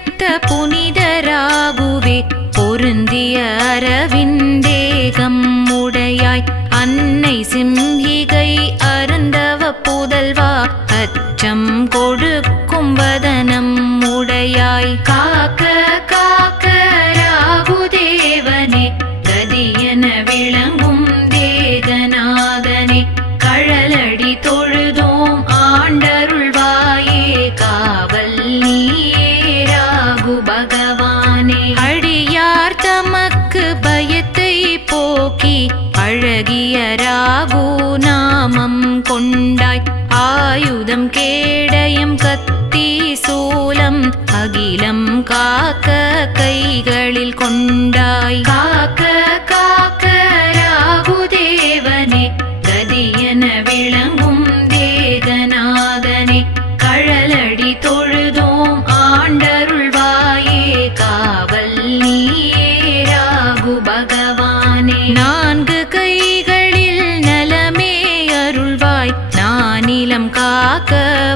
வைத்த புனிதராகுவே பொருந்திய அரவிந்தேகம் உடையாய் அன்னை சிம்ஹிகை அருந்தவ புதல்வா அச்சம் கொடுக்கும் வதனம் உடையாய் காக்க காக்க ராகுதேவனே கதியென விளங்கும் தேகநாதனே கழலடி தொழுதோம் ஆண்டருள்வாயே காவல் நீயே ராகு பகவானே அடியார் தமக்கு பயத்தை போக்கி அழகிய ராகு நாமம் கொண்டாய் ஆயுதம் கேடயம் கத்தி சூலம் அகிலம் காக்க கைகளில் கொண்டாய் காக்க காக்க ராகுதேவனே கதியென விளங்கும் தேகநாதனே கழலடி தொழுதோம் ஆண்டருள்வாயே காவல் நீயே ராகு பகவானே நான்கு கைகளில் நலமே அருள்வாய் நானிலம் காக்க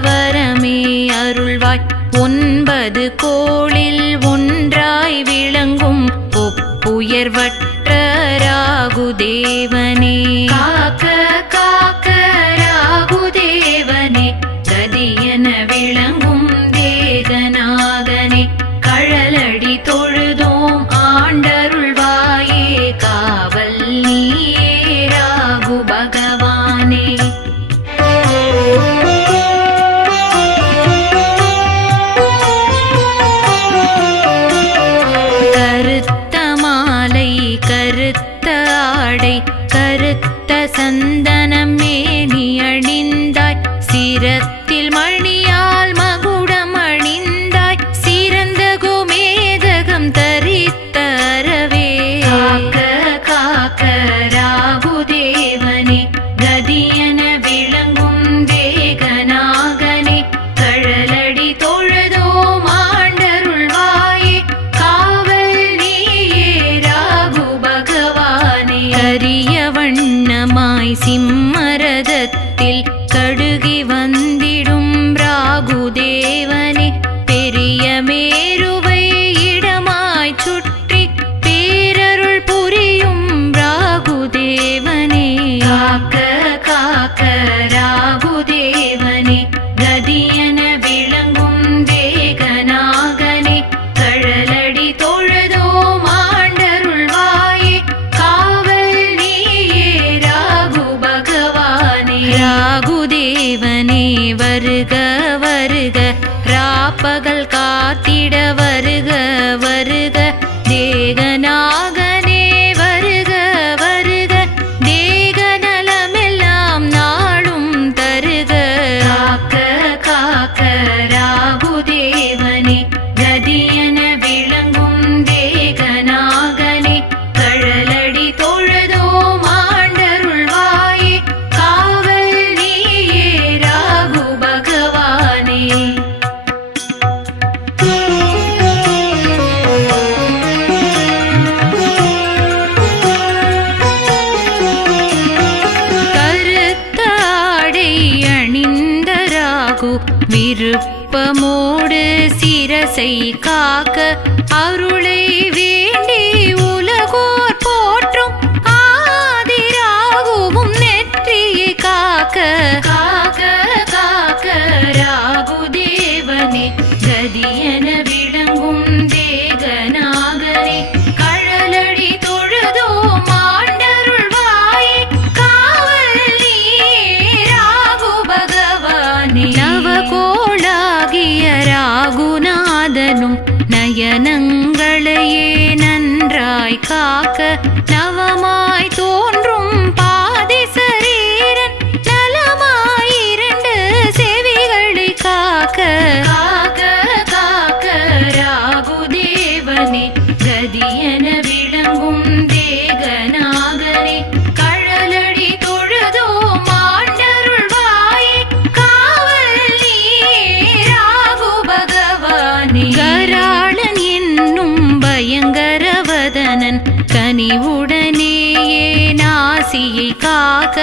வரமே அருள்வாய் 9 கோளில் ஒன்றாய் விளங்கும் ஒப்புயர்வற்ற ராகுதேவனே காக்க காக்க ராகுதேவனே கதியென விளங்கும் தேகநாதனே கழலடி தொழுதோம் ஆண்டருள்வாயே காவல் நீயே ராகு பகவானே கருத்த மாலை கருத்த ஆடை கருத்த சந்தனம் மேனி அணிந்தாய் சிரத்தில் மணியால் மகுடம் அணிந்தாய் சிறந்த கோமேதகம் தரித்த அரவே காக்க காக்க ராகுதேவனே கதியென விளங்கும் தேகநாகனே கழலடி தொழுதோம் ஆண்டருள்வாயே காவல் நீயே ராகு பகவானே கரிய வண்ணமாய் சிம்மரதத்தில் கடுகி வந்திடும் ராகுதேவனே பெரிய மேருவை இடமாய் சுற்றி பேரருள் புரியும் ராகுதேவனே காக்க காக்க ராகுதேவனே கதியென விளங்கும் தேகநாகனே கழலடி தொழுதோம் ஆண்டருள்வாயே காவல் நீயே ராகு பகவானே ராகுதேவனே வருக வருக ராப்பகல் காத்திட வருக வருக தேகநாகனே வருக வருக தேக நலமெல்லாம் நாளும் தருக காக்க காக்க ராகுதேவனே கதியென விளங்கும் தேகநாகனே கழலடி தொழுதோம் ஆண்டருள்வாயே காவல் நீயே ராகு பகவானே கருத்த ஆடை அணிந்த ராகு விருப்பமோடு சிரசை காக்க அருளை வேண்டி உலகோர் போற்றும் ஆதிராகுவும் நெற்றியை காக்க காக்க காக்க ராகுதேவனே கதியென விளங்கும் தேகநாகனே கழலடி தொழுதோம் ஆண்டருள்வாயே காவல் நீயே ராகு பகவானே நவகோளாகிய ராகுநாதனும் நயனங்களையே நன்றாய் காக்க நவமாய் தோன்றும் பாதி சரீரன் நலமாய் 2 செவிகளை காக்க காக்க காக்க ராகுதேவனே கதியென விளங்கும் தேகநாகனே கழலடி தொழுதோம் ஆண்டருள்வாயே காவல் நீயே ராகு பகவானே கராளன் என்னும் பயங்கரவதனன் கனிவுடனேயே நாசியை காக்க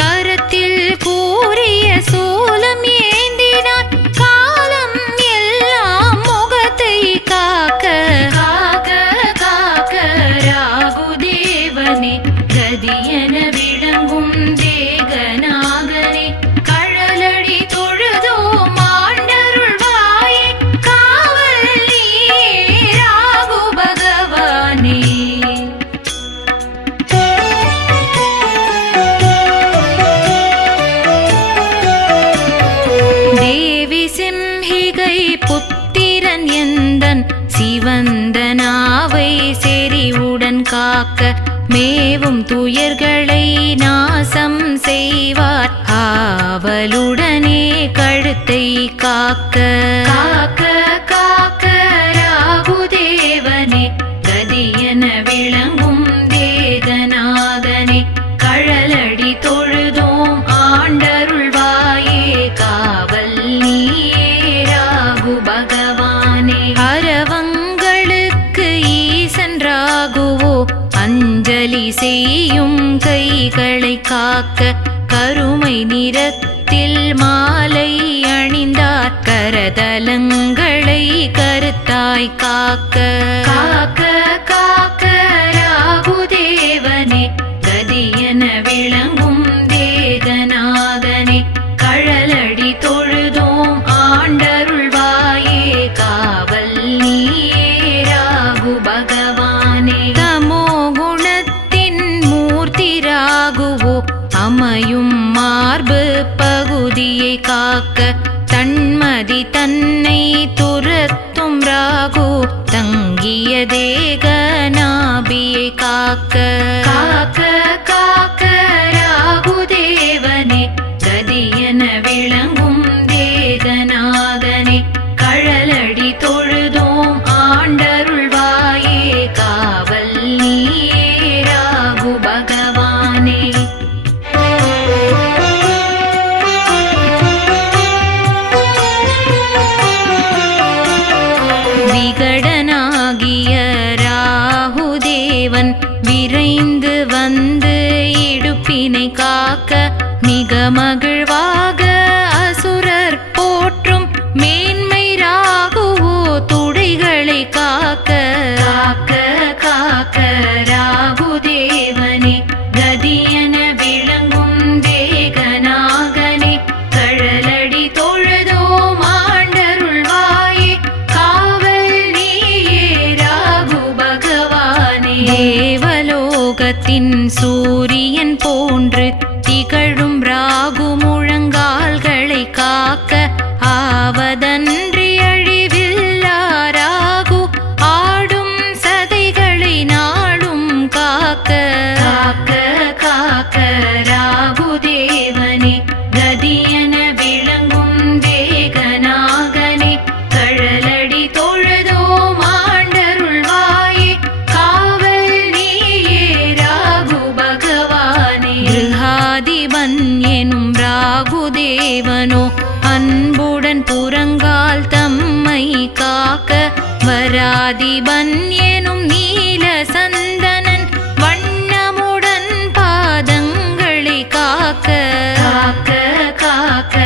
கரத்தில் கூறிய சூலம் ஏந்தினான் காலம் எல்லாம் முகத்தை காக்க மேவும் துயர்களை நாசம் செய்வார் ஆவலுடனே கழுத்தை காக்க காக்க காக்க ராகுதேவனே கதியென விளங்கும் தேகநாதனே கழலடி தொழுதோம் ஆண்டருள்வாயே காவல் நீயே ராகு பகவானே அரவங்களுக்கு ஈசன் ராகுவோ அஞ்சலி செய்யும் கைகளை காக்க கருமை நிறத்தில் மாலை அணிந்தார் கரதலங்களை கருத்தாய் காக்க காக்க காக்க ராகுதேவனே கதியென விளங்கும் தேகநாதனே கழலடி தொழுதோம் ஆண்டருள்வாயே காவல் நீயே ராகு பகவானே தமோ குணத்தின் மூர்த்தி ராகுவோ அமையும் மார்பு பகுதியை காக்க தன்மதி தன்னை துரத்தும் ராகு தங்கிய தேகநாபியை காக்க காக்க காக்க ராகுதேவனே கதியென விளங்கும் தேகநாதனே கழலடி தொழுதோம் ஆண்டருள்வாயே காவல் நீயே ராகு பகவானே விகடனாகிய ராகுதேவன் விரைந்து வந்து இடுப்பினை காக்க மிக மகிழ்வாக அசுரர் போற்றும் மேன்மை ராகுவோ துடைகளை காக்க காக்க காக்க ராகுதேவனே கதியென விளங்கும் தேகநாகனே கழலடி தொழுதோம் ஆண்டருள்வாயே காவல் நீயே ராகு பகவானே தேவலோகத்தின் சூரியன் போன்று திகழும் ராகு முழங்கால்களை காக்க ஆவதன்றி அழிவில்லா ராகு ஆடும் சதைகளை நாளும் காக்க காக்க காக்க ராகுதேவனே கதியென விளங்கும் தேகநாகனே கழலடி தொழுதோம் ஆண்டருள்வாயே காவல் நீயே ராகு பகவானே கிருஹாதிபன் எனும் ராகுதேவனோ அன்புடன் புறங்கால் தம்மை காக்க வராதிபன் எனும் நீல சந்தனன் வண்ணமுடன் பாதங்களை காக்க காக்க காக்க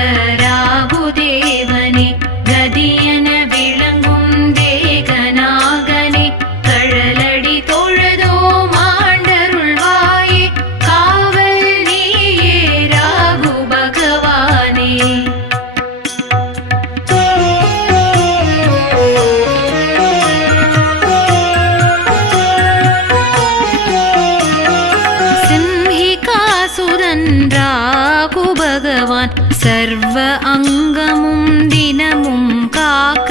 ராகுதேவனே கதியென விளங்கும் தேகநாகனே கழலடி தொழுதோம் ஆண்டருள்வாயே காவல் நீயே ராகு பகவானே சிம்ஹிகாசுரன் ராகு பகவான் சர்வ அங்கமும் தினமும் காக்க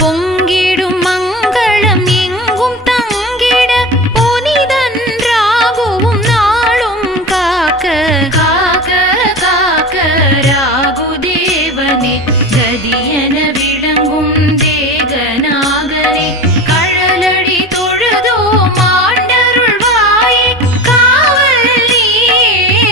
பொங்கிடும் மங்களம் எங்கும் தங்கிட புனிதன் ராகுவும் நாளும் காக்க காக்க காக்க ராகுதேவனே கதியென விளங்கும் தேகநாகனே கழலடி தொழுதோம் ஆண்டருள்வாயே காவல் நீயே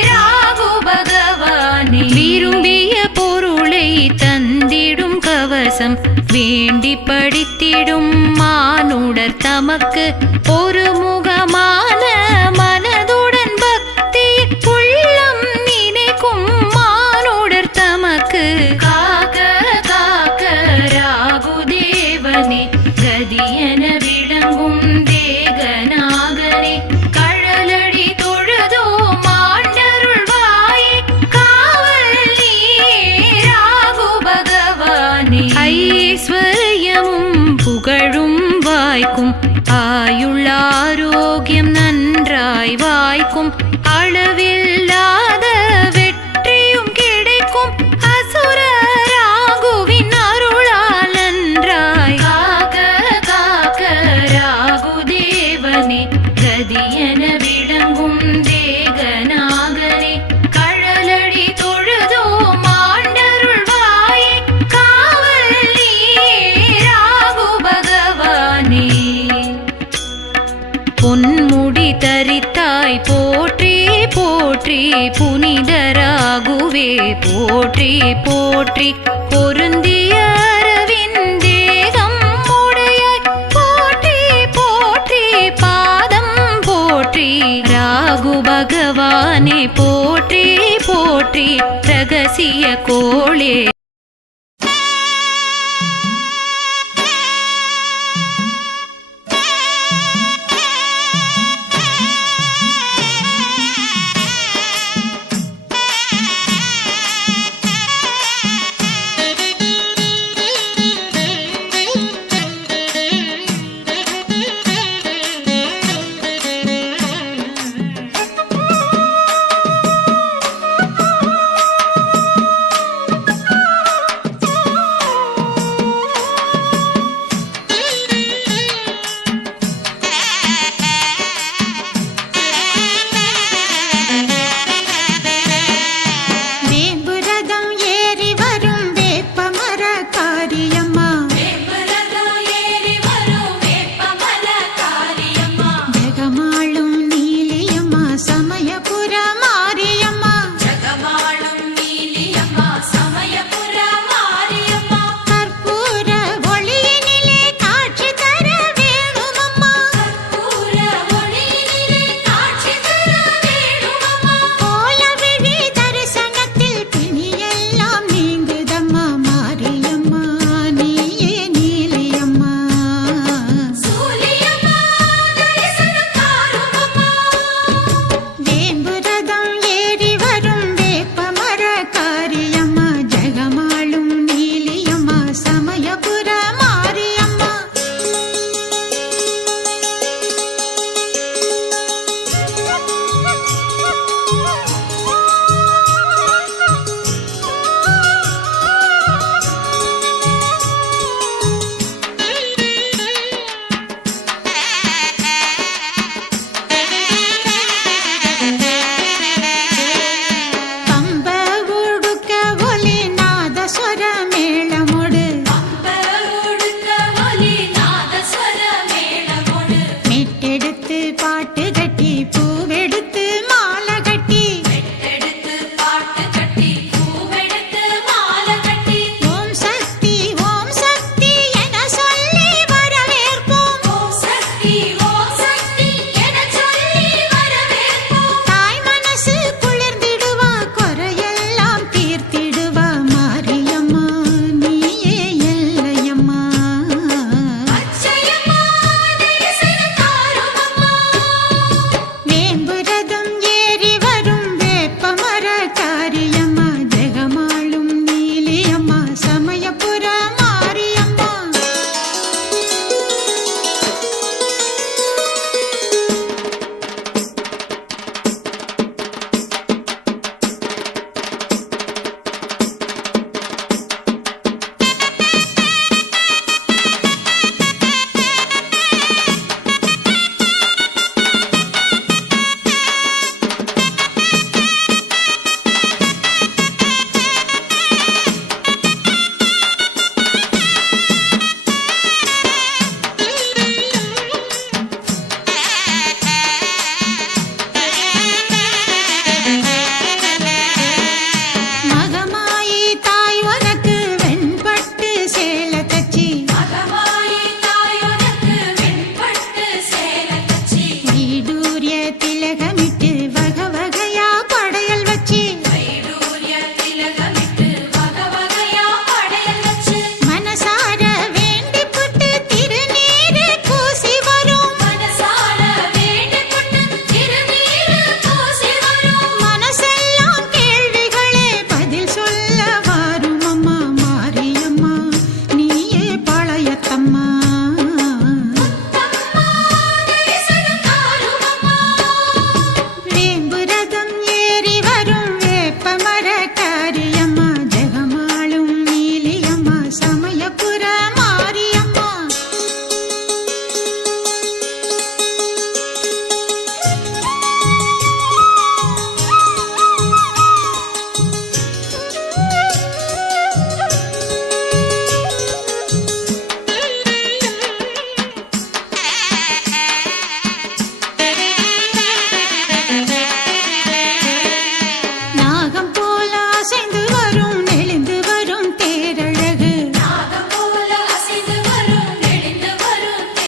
ராகு பகவானே விரும்பிய பொருளை தந்திடும் கவசம் வேண்டி படித்திடும் மானுடர் தமக்கு ஒரு முகமான மனதுடன் பக்தி உள்ளம் நினைக்கும் மானுடர் தமக்கு காக்க காக்க ராகுதேவனே கதியென விளங்கும் தேகநாகனே கழலடி தொழுதோம் ஆண்டருள்வாயே காவல் நீயே ராகு பகவானே ஐஸ்வர்யமும் புகழும் வாய்க்கும் ஆயுள் ஆரோக்கியம் நன்றாய் வாய்க்கும் அளவில்லாத வெற்றியும் கிடைக்கும் அசுர ராகுவின் அருளால் நன்றாய் காக்க காக்க ராகுதேவனே கதியென புனிதராகுவே போற்றி போற்றி பொருந்திய அரவிந்தேகம் உடையாய் போற்றி போற்றி பாதம் போற்றி ராகு பகவானே போற்றி போற்றி ரகசிய கோளே